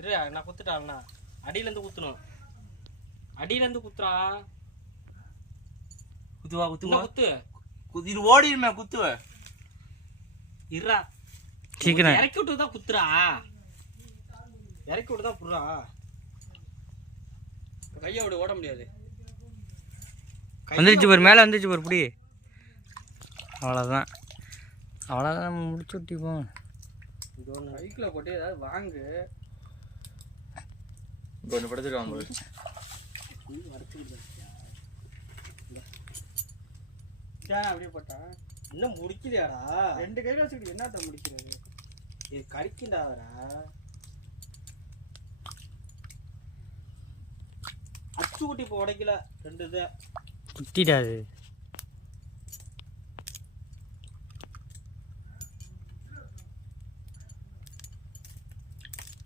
இரு நான் குத்துட்டாண்ணா. அடியிலேருந்து குத்தணும். அடியிலேருந்து குத்துறா. குத்துவா குத்துவா குத்து. இது ஓடிடுமே குத்துவ. இருடா சீக்கிரம் இறக்கி விட்டு தான் குத்துறா. இறக்கி விட்டு தான் புடுறா. கையை விட ஓட முடியாது. வந்துருச்சு பாரு, மேலே வந்துருச்சு பாரு, புடி. அவ்வளோதான் அவ்வளோதான் முடிச்சு விட்டிப்போம். இது ஒன்று பைக்கில் போட்டு ஏதாவது வாங்கு. ஒன்று படுத்துருவாங்க போது. அப்படியே போட்டா இன்னும் முடிக்கலையாடா? 2 கையில் வச்சுக்கிட்டு என்னத்த முடிக்கிறது? இது கறிக்கிண்டாதடா. அச்சு குட்டி இப்போ உடைக்கல 2 இது குத்திடாது.